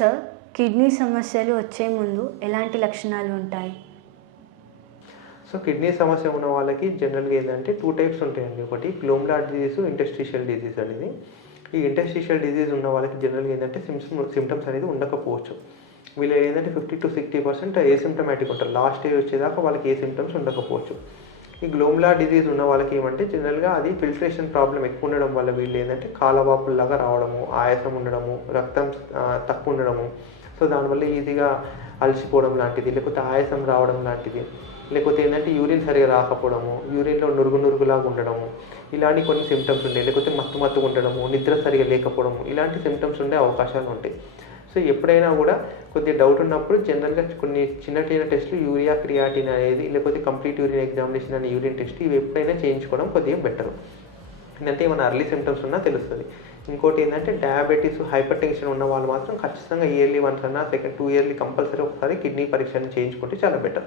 Sir kidney సమస్యలు వచ్చే ముందు ఎలాంటి లక్షణాలు ఉంటాయి? సో కిడ్నీ సమస్య ఉన్న వాళ్ళకి జనరల్గా ఏంటంటే టూ టైప్స్ ఉంటాయండి. ఒకటి గ్లోమ్లార్ డిజీజ్ ఇంటెస్టిషియల్ డిజీజ్ అనేది. ఈ ఇంటెస్టిషియల్ డిజీజ్ ఉన్న వాళ్ళకి జనరల్గా ఏంటంటే సిమ్స్ సిమ్టమ్స్ అనేది ఉండకపోవచ్చు. వీళ్ళు ఏంటంటే fifty to sixty percent asymptomatic ఉంటారు. లాస్ట్ స్టేజ్ వచ్చేదాకా వాళ్ళకి ఏ సిమ్టమ్స్ ఉండకపోవచ్చు. ఈ గ్లోమ్లా డిజీజ్ ఉన్న వాళ్ళకి ఏమంటే జనరల్గా అది ఫిల్ట్రేషన్ ప్రాబ్లం ఎక్కువ ఉండడం వల్ల వీళ్ళు ఏంటంటే కాలవాపుల్లాగా రావడము ఆయాసం ఉండడము రక్తం తక్కువ ఉండడము. సో దానివల్ల ఈజీగా అలసిపోవడం లాంటిది లేకపోతే ఆయాసం రావడం లాంటిది. లేకపోతే ఏంటంటే యూరిన్ సరిగా రాకపోవడము యూరిన్లో నురుగు నురుగులాగా ఉండడము. ఇలాంటి కొన్ని సిమ్టమ్స్ ఉంటాయి. లేకపోతే మత్తు మత్తుగా ఉండడము నిద్ర సరిగా లేకపోవడము ఇలాంటి సిమ్టమ్స్ ఉండే అవకాశాలు ఉంటాయి. సో ఎప్పుడైనా కూడా కొద్దిగా డౌట్ ఉన్నప్పుడు జనరల్గా కొన్ని చిన్న చిన్న టెస్టులు యూరియా క్రియాటిన్ అనేది లేకపోతే కంప్లీట్ యూరిన్ ఎగ్జామినేషన్ అనే యూరిన్ టెస్ట్ ఇవి ఎప్పుడైనా చేయించుకోవడం కొద్దిగా బెటర్ ఏంటంటే ఏమైనా అర్లీ సిమ్టమ్స్ ఉన్నా తెలుస్తుంది. ఇంకోటి ఏంటంటే డయాబెటీస్ హైపర్ టెన్షన్ ఉన్న వాళ్ళు మాత్రం ఖచ్చితంగా ఇయర్లీ వన్స్ అన్నా సెకండ్ టూ ఇయర్లీ కంపల్సరీ ఒకసారి కిడ్నీ పరీక్షను చేయించుకుంటే చాలా బెటర్